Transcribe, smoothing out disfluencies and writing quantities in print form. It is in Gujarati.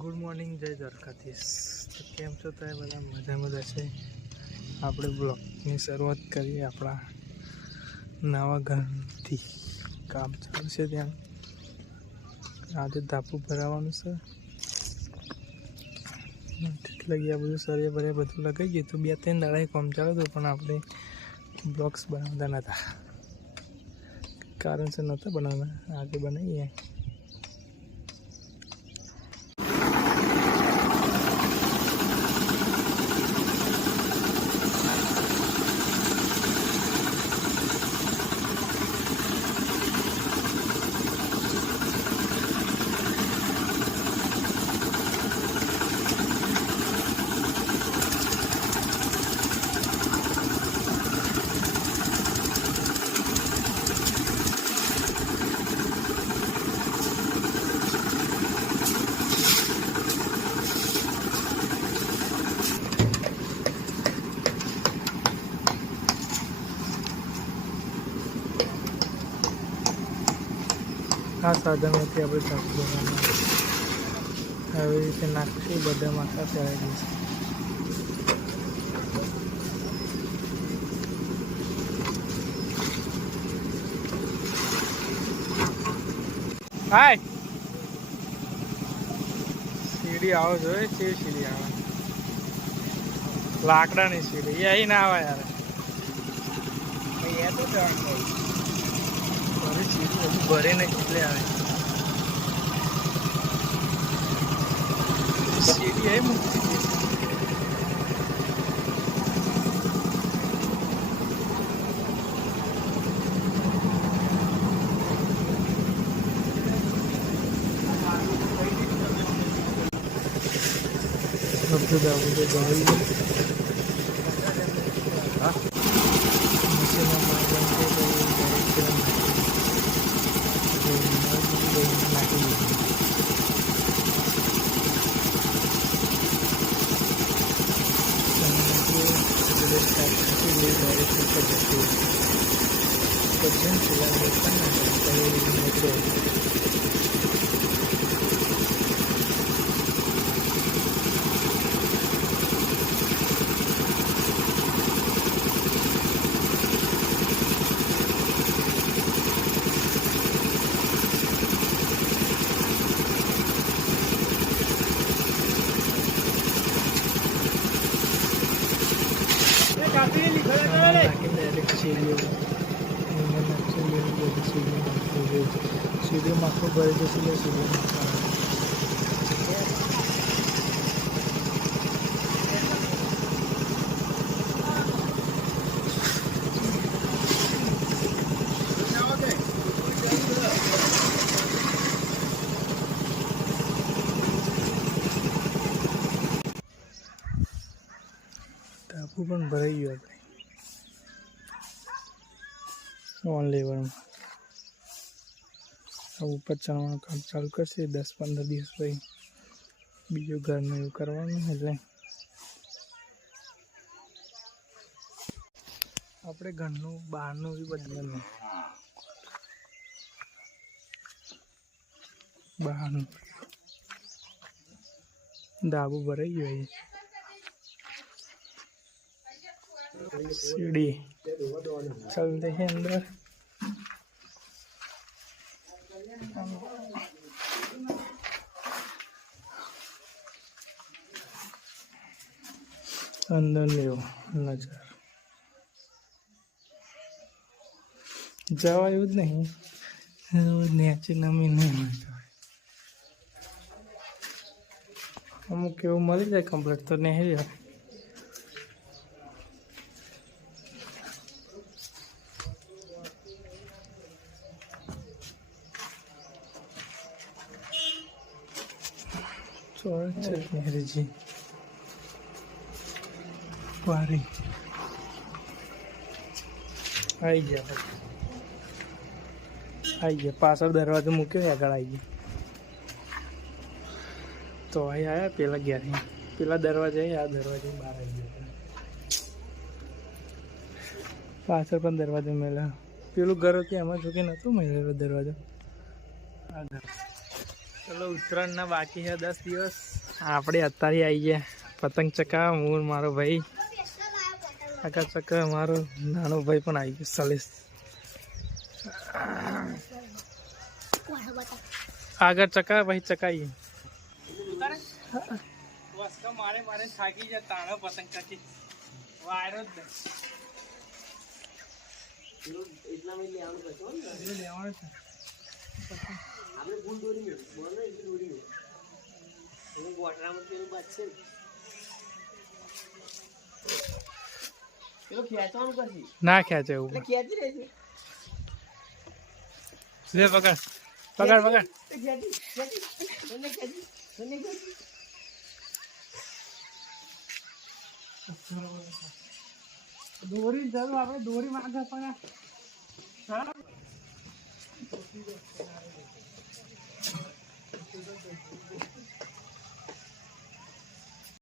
ગુડ મોર્નિંગ, જય દ્વારકાધીશ. તો કેમ છો તમે બધા? મજામાં છે. આપણે બ્લોગની શરૂઆત કરીએ આપણા નવા ઘરથી. કામ ચાલુ છે ત્યાં. આજે ધાપુ ભરાવાનું છે એટલે આ બધું સરિયા ભર્યા બધું લગાવી ગયું. તો 2-3 દાડા કામ ચાલુ હતું, પણ આપણે બ્લોગ્સ બનાવતા નહોતા. કારણ છે નહોતા બનાવતા, આજે બનાવીએ. આ સાધનોથી આપણે ધાપુ બનાવવાનું આવી રીતે નાખીશું. બધા માથા ફેરાઈ દઈશું. હાય સીડી આવો જોઈએ છે. સીડી આવે લાકડાની સીડી, એ અહીં ના આવે યાર. અહીંયા તો સીડી હજુ ભરે ને એટલે આવે સીડી. એ મૂકી બધું દાવું તો જવાઈ ગયું. મશીનમાં નાખી દીધું. સીડીઓ આખું ભરી જશે. સીડીઓ ધાપુ પણ ભરાઈ ગયું આપણે ઓન લેવલમાં. ઉપર ચણવાનું કામ ચાલુ કરશે 10-15 દિવસ પછી. બીજું ઘરનું એવું કરવાનું. એટલે આપણે ઘરનું બહારનું બી બદલવાનું. બહારનું ધાબુ ભરાઈ ગયું. सीढ़ी चलते हैं अंदर. अंदर लो नजर જવાયું જ નહીં. નેચે નમી નહીં. અમુક એવું મળી જાય કમ્પ્લીટ તો નહીં જાય. મેરેજી વારી આવી ગયા. પાછળ દરવાજો મૂક્યો, આગળ આવી ગયા. તો અહીં આવ્યા પેલા ઘેર. પેલા દરવાજા આ દરવાજે બહાર આવી ગયા. પાછળ પણ દરવાજો મેળ્યા. પેલું ઘર હતું એમાં જોકે નહોતું મળેલો દરવાજો. આ ઘર ચલો ઉત્તરાયણના બાકી છે 10 દિવસ. આપણે અત્યારે આવી ગયા પતંગ ચકા. હું મારો ભાઈ આકા ચકા, મારો નાનો ભાઈ પણ આવી ગયો સલેશ. આગળ ચકા ભાઈ ચકાઈએ મારે મારે થાકી જાય તાણો પતંગ ચકી વાયરો જ એટલામાં લેવાનું છે. આપણે ફૂલ દોરી બોલો એટલી દોરી હું ગોટરામાં પેલું બાદ છે ખેંચવાનું કરશે ના ખેંચે એવું ખેંચી રહે છે. લે પકડ પકડ દોરી જરૂર આપણે દોરી માંગે પણ